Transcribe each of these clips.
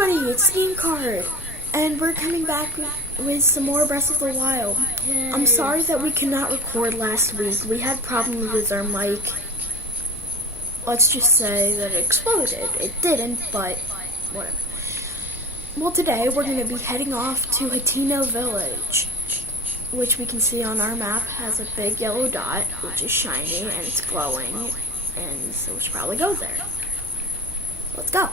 everybody, it's Steam Card, and we're coming back with some more Breath of the Wild. Yay. I'm sorry that we could not record last week. We had problems with our mic. Let's just say that it exploded. It didn't, but whatever. Well, today we're going to be heading off to Hateno Village, which we can see on our map has a big yellow dot, which is shiny and it's glowing, and so we should probably go there. Let's go.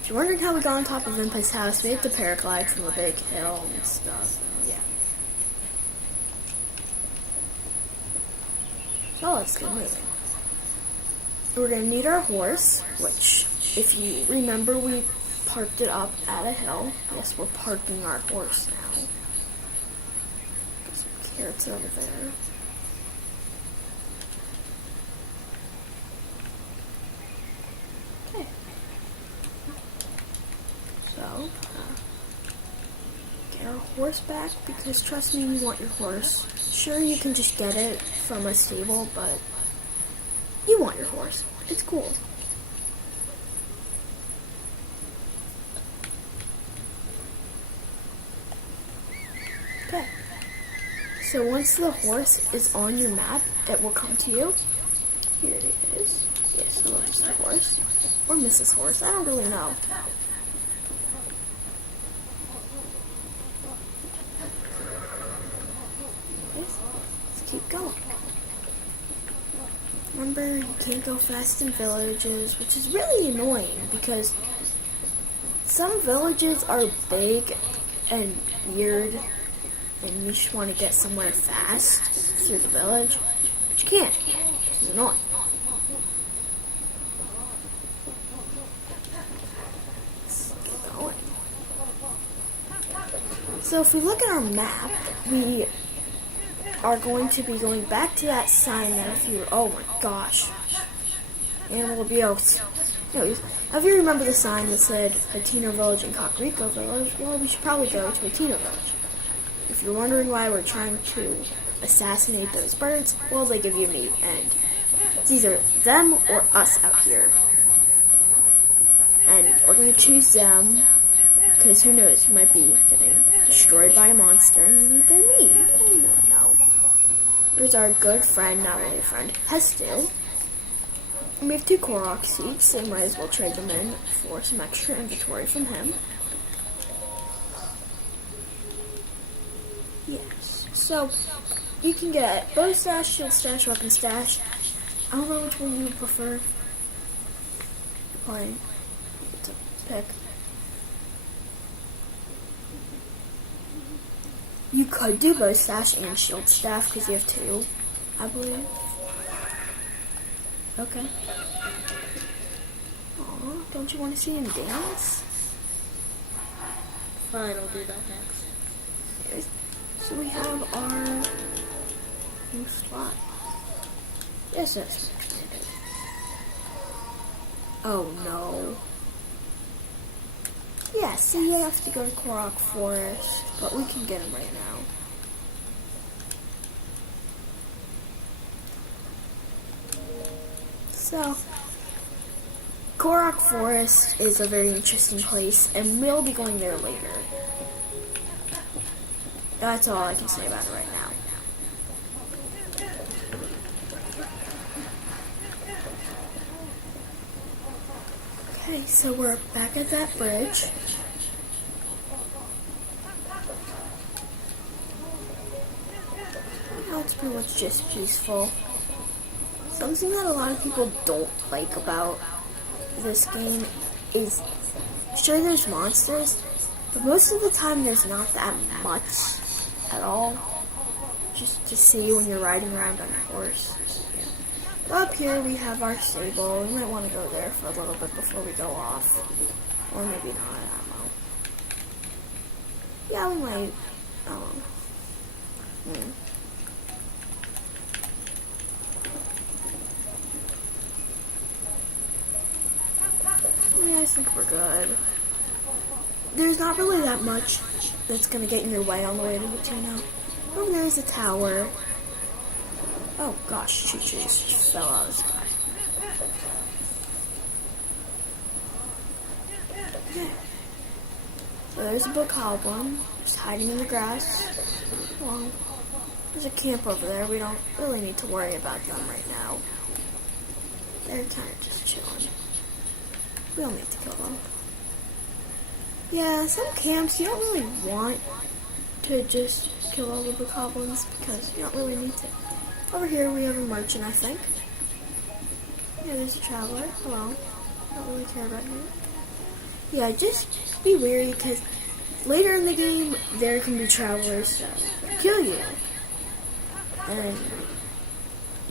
If you're wondering how we got on top of Impi's house, we had to paraglide from a big hill and stuff. And yeah. So let's get moving. We're going to need our horse, which, if you remember, we parked it up at a hill. Yes, we're parking our horse now. Got some carrots over there. Okay. So, get our horse back, because trust me, you want your horse. Sure, you can just get it from a stable, but you want your horse. It's cool. Okay. So once the horse is on your map, it will come to you. Here it is. Yes, so it's the horse. Or Mrs. Horse. I don't really know. Okay, let's keep going. Remember, you can't go fast in villages, which is really annoying because some villages are big and weird, and you just want to get somewhere fast through the village, but you can't, which is annoying. Let's get going. So if we look at our map, we are going to be going back to that sign that if you, oh my gosh, animal abuse. Anyways, if you remember the sign that said Hateno Village and Kakariko Village, well, we should probably go to Hateno Village. If you're wondering why we're trying to assassinate those birds, well, they give you meat, and it's either them or us out here. And we're going to choose them, because who knows, we might be getting destroyed by a monster and we need their meat. I don't know. Here's our good friend, not really a friend, Hateno. And we have 2 Korok seeds, so we might as well trade them in for some extra inventory from him. Yes. So, you can get bow stash, shield stash, weapon stash. I don't know which one you prefer. Fine. It's a pick. You could do bow stash and shield staff because you have 2, I believe. Okay. Aw, don't you want to see him dance? Fine, I'll do that next. Okay. So we have our new spot. Yes. Oh no. Yeah, see, you have to go to Korok Forest, but we can get him right now. So, Korok Forest is a very interesting place, and we'll be going there later. That's all I can say about it right now. Okay, so we're back at that bridge. Now it's pretty much just peaceful. Something that a lot of people don't like about this game is, sure, there's monsters, but most of the time there's not that much at all. Just to see when you're riding around on your horse. Yeah. Up here we have our stable. We might want to go there for a little bit before we go off. Or maybe not, I don't know. Yeah, we might. I don't know. Yeah, I think we're good. There's not really that much that's going to get in your way on the way to Hateno. Over there is a tower. Oh gosh, two trees just fell out of the sky. Yeah. So there's a bokoblin just hiding in the grass. Well, there's a camp over there. We don't really need to worry about them right now. They're kind of just chilling. We don't need to kill them. Yeah, some camps you don't really want to just kill all the bokoblins because you don't really need to. Over here we have a merchant, I think. Yeah, there's a traveler. Hello. Don't really care about you. Yeah, just be wary because later in the game there can be travelers that kill you. And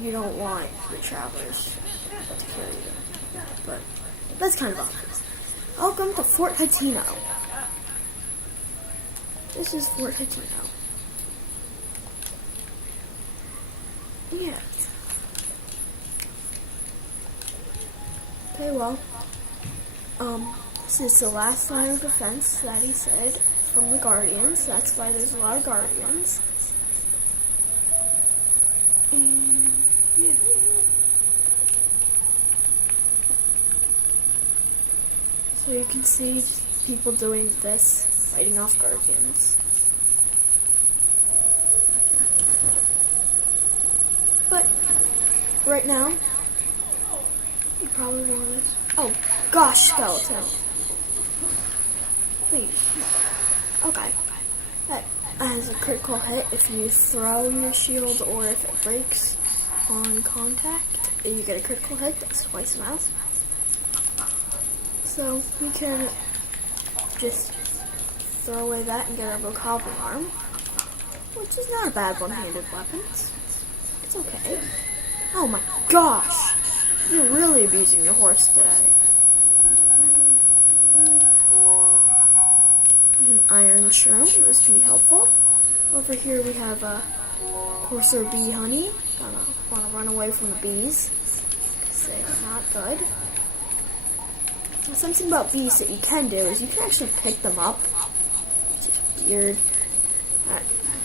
you don't want the travelers to kill you. But that's kind of obvious. Welcome to Fort Hateno. This is Fort Hateno. Yeah. Okay, well, this is the last line of defense that he said from the Guardians. That's why there's a lot of Guardians. And, yeah. So you can see people doing this, fighting off Guardians. But, right now, you probably want this. Oh, gosh, skeleton. Please. Okay. That has a critical hit if you throw your shield or if it breaks on contact. You get a critical hit, that's twice amount. So we can just throw away that and get our bokoblin arm, which is not a bad one-handed weapon. It's okay. Oh my gosh! You're really abusing your horse today. An iron shroom, this can be helpful. Over here we have a coarser bee honey. Gonna want to run away from the bees because they're not good. Something about bees that you can do is you can actually pick them up, which is weird.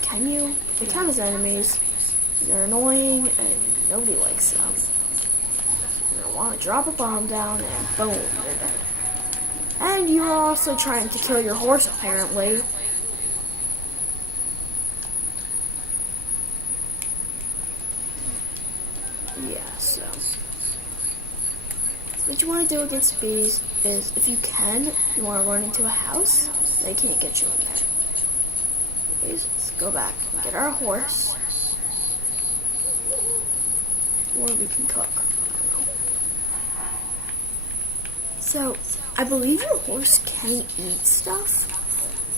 Can you? They count as enemies. They're annoying and nobody likes them. You're gonna want to drop a bomb down and boom, they're dead. And you are also trying to kill your horse, apparently. Yeah, so what you want to do against bees is, if you can, you want to run into a house. They can't get you in there. Anyways, let's go back and get our horse. Or we can cook. I don't know. So, I believe your horse can eat stuff.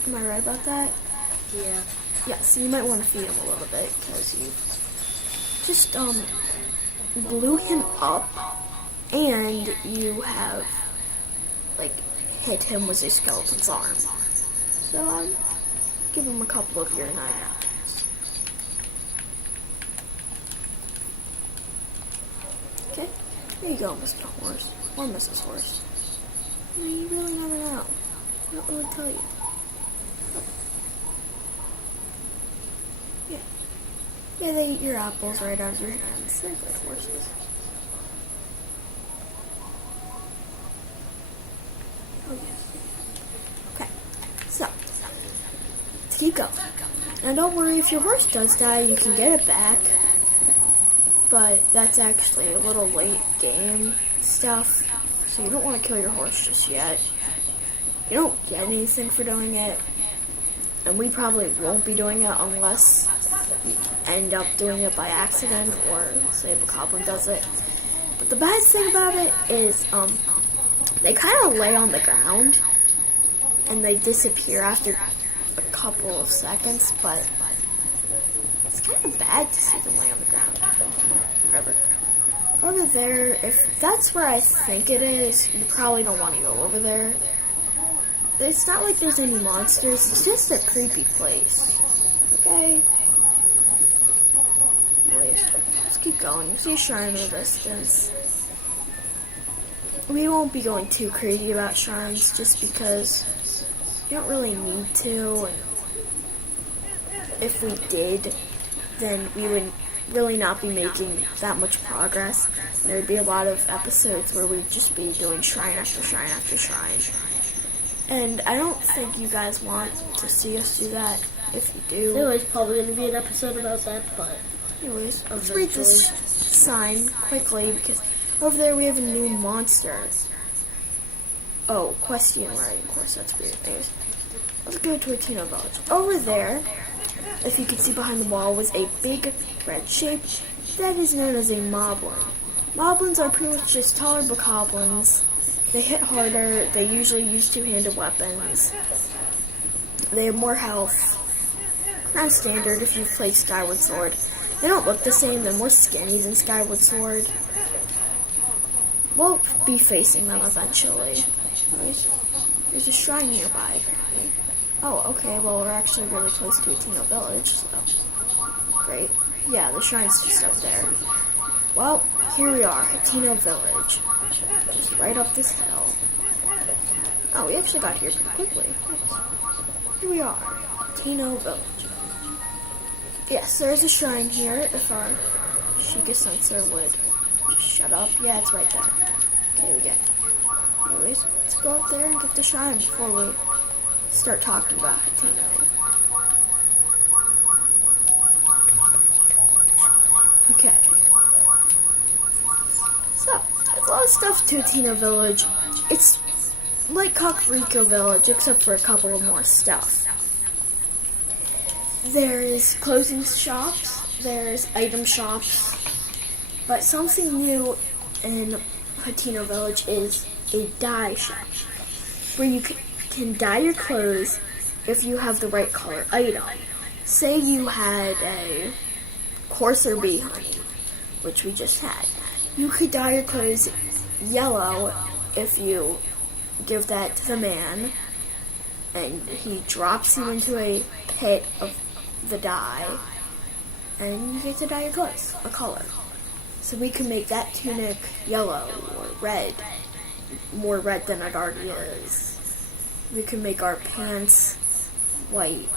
Am I right about that? Yeah. Yeah, so you might want to feed him a little bit, because you just, blew him up, and you have, like, hit him with a skeleton's arm. So, give him a couple of your 9 apples. Okay, here you go, Mr. Horse, or Mrs. Horse. I mean, you really never know. I don't really tell you. But, yeah. Yeah, they eat your apples right out of your hands. They're good horses. Oh, yes. Okay, so, let's keep going. Now, don't worry, if your horse does die, you can get it back. But that's actually a little late game stuff. So you don't want to kill your horse just yet. You don't get anything for doing it. And we probably won't be doing it unless you end up doing it by accident or say a bokoblin does it. But the bad thing about it is they kind of lay on the ground and they disappear after a couple of seconds, but it's kind of bad to see them lay on the ground. Whatever. Over there, if that's where I think it is, you probably don't want to go over there. It's not like there's any monsters, it's just a creepy place. Okay? Wait, let's keep going. You see a shrine in the distance. We won't be going too crazy about shrines just because you don't really need to. And if we did, then we would really not be making that much progress. There would be a lot of episodes where we'd just be doing shrine after shrine after shrine. And I don't think you guys want to see us do that. If you do, There's probably going to be an episode about that, but anyways, let's read this sign quickly because over there we have a new monster. Oh, question right, of course, that's weird. Anyways, let's go to Hateno Village. Over there, if you can see behind the wall, was a big red shape that is known as a moblin. Moblins are pretty much just taller bokoblins. They hit harder, they usually use two-handed weapons. They have more health. Not standard if you've played Skyward Sword. They don't look the same, they're more skinny than Skyward Sword. We'll be facing them eventually. There's a shrine nearby, apparently. Oh, okay, well, we're actually really close to Hateno Village, so... Great. Yeah, the shrine's just up there. Well, here we are, Hateno Village. Just right up this hill. Oh, we actually got here pretty quickly. Nice. Here we are, Hateno Village. Yes, there's a shrine here, if our Sheikah sensor would just shut up. Yeah, it's right there. Okay, we get it. Anyways, let's go up there and get the shrine before we start talking about Hateno. Okay. So, there's a lot of stuff to Hateno Village. It's like Kakariko Village, except for a couple of more stuff. There's clothing shops, there's item shops, but something new in Hateno Village is a dye shop, where you can dye your clothes if you have the right color item. Say you had a coarser bee honey, which we just had. You could dye your clothes yellow if you give that to the man, and he drops you into a pit of the dye, and you get to dye your clothes a color. So we can make that tunic yellow or red, more red than it already is. We can make our pants white.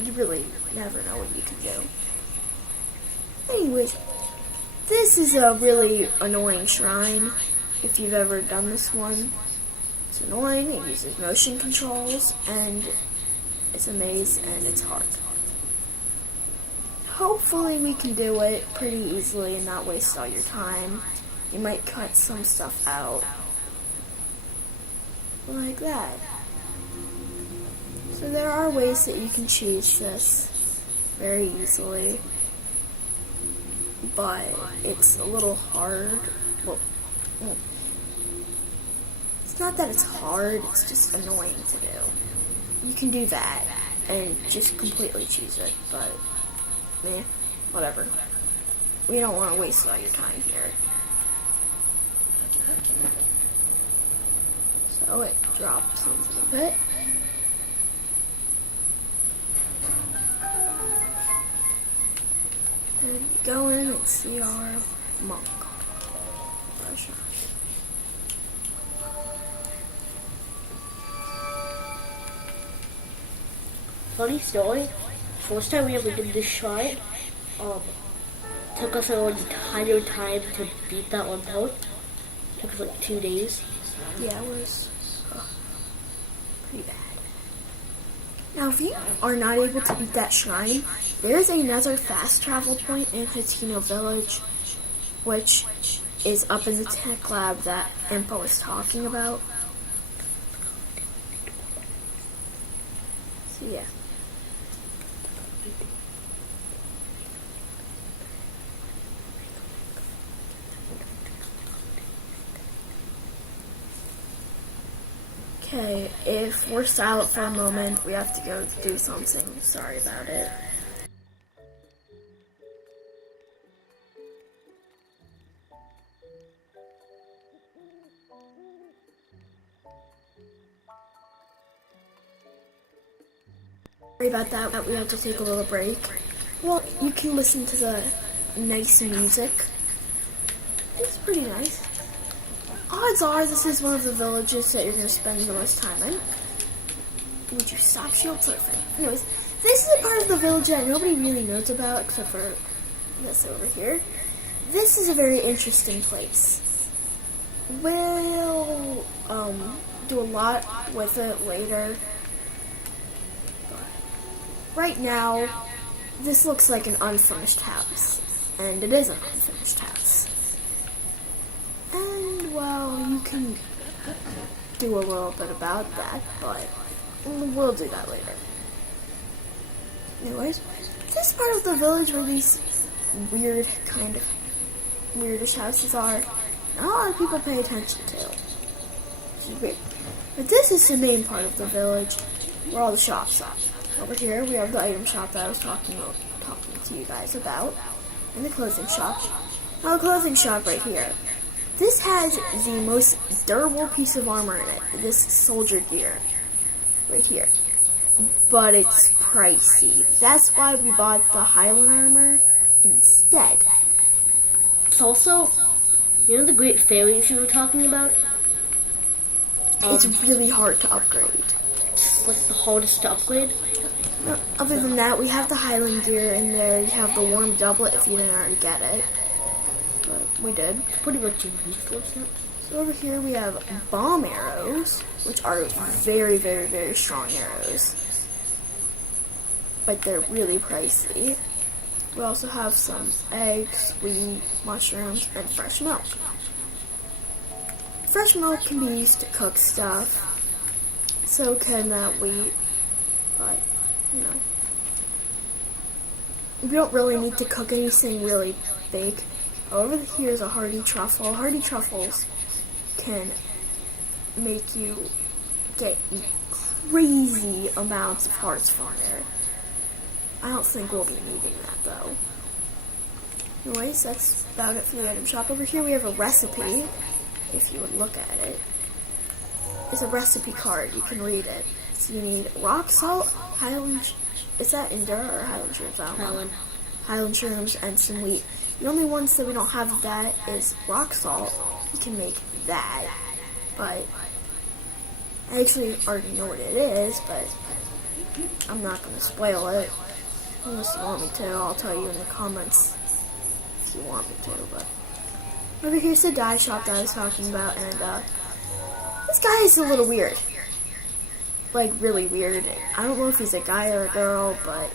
You really never know what you can do. Anyways, this is a really annoying shrine, if you've ever done this one. It's annoying, it uses motion controls, and it's a maze, and it's hard. Hopefully we can do it pretty easily and not waste all your time. You might cut some stuff out. Like that. So there are ways that you can cheese this very easily. But it's a little hard. Well, it's not that it's hard, it's just annoying to do. You can do that and just completely cheese it, but meh, whatever. We don't want to waste all your time here. So it drops into the pit. And go in and see our monk. Funny story, first time we ever did this shrine, took us an entire time to beat that one out. Took us like 2 days. Yeah, it was pretty bad. Now, if you are not able to beat that shrine, there is another fast travel point in Hateno Village, which is up in the tech lab that Impa was talking about. So, yeah. Okay, if we're silent for a moment, we have to go do something. Sorry about it. Sorry about that, we have to take a little break. Well, you can listen to the nice music. It's pretty nice. Odds are this is one of the villages that you're going to spend the most time in. Would you stop, shield? Perfect. Anyways, this is a part of the village that nobody really knows about except for this over here. This is a very interesting place. We'll do a lot with it later. But right now, this looks like an unfinished house. And it is an unfinished house. And, well, you can do a little bit about that, but we'll do that later. Anyways, this part of the village where these weird, kind of weirdish houses are, not a lot of people pay attention to. Which is weird. But this is the main part of the village where all the shops are. Over here we have the item shop that I was talking to you guys about, and the clothing shop. Now the clothing shop right here. This has the most durable piece of armor in it, this soldier gear, right here. But it's pricey. That's why we bought the Highland armor instead. It's also, you know the great fairies you were talking about? It's really hard to upgrade. It's like the hardest to upgrade. No, other than that, we have the Highland gear in there. You have the warm doublet if you didn't already get it. But we did. It's pretty much useless. So over here we have bomb arrows, which are very, very, very strong arrows. But they're really pricey. We also have some eggs, wheat, mushrooms, and fresh milk. Fresh milk can be used to cook stuff. So can that wheat. But, you know. We don't really need to cook anything really big. Over here is a hardy truffle. Hardy truffles can make you get crazy amounts of hearts from there. I don't think we'll be needing that though. Anyways, that's about it for the item shop. Over here we have a recipe, if you would look at it. It's a recipe card, you can read it. So you need rock salt, Highland, is that Endura or Highland shrooms? I don't know. Highland shrooms and some wheat. The only ones that we don't have of that is rock salt. You can make that, but I actually already know what it is, but I'm not going to spoil it. Unless you want me to, I'll tell you in the comments if you want me to, but over here's the dye shop that I was talking about, and this guy is a little weird. Like, really weird. I don't know if he's a guy or a girl, but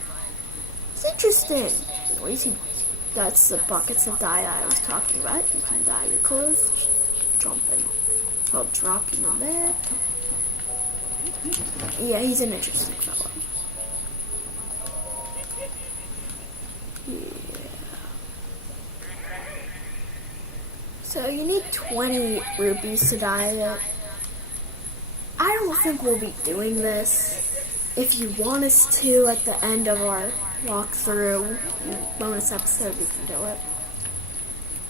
it's interesting. Anyways, that's the buckets of dye I was talking about. You can dye your clothes. Just jump in. I'll drop him in there. Yeah, he's an interesting fellow. Yeah. So you need 20 rupees to dye it. I don't think we'll be doing this. If you want us to, at the end of our walkthrough bonus episode, we can do it.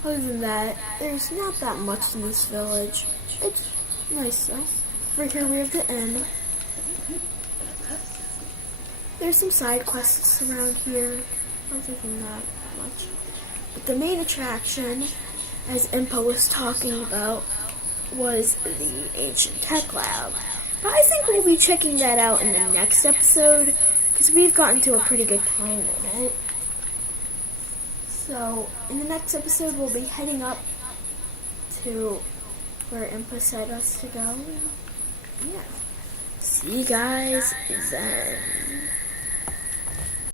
Other than that, there's not that much in this village. It's nice though. Right here we have the inn. There's some side quests around here. Other than that, much. But the main attraction, as Impa was talking about, was the Ancient Tech Lab. But I think we'll be checking that out in the next episode, because we've gotten to a pretty good time in it. So, in the next episode, we'll be heading up to where Impa said us to go. Yeah. See you guys then.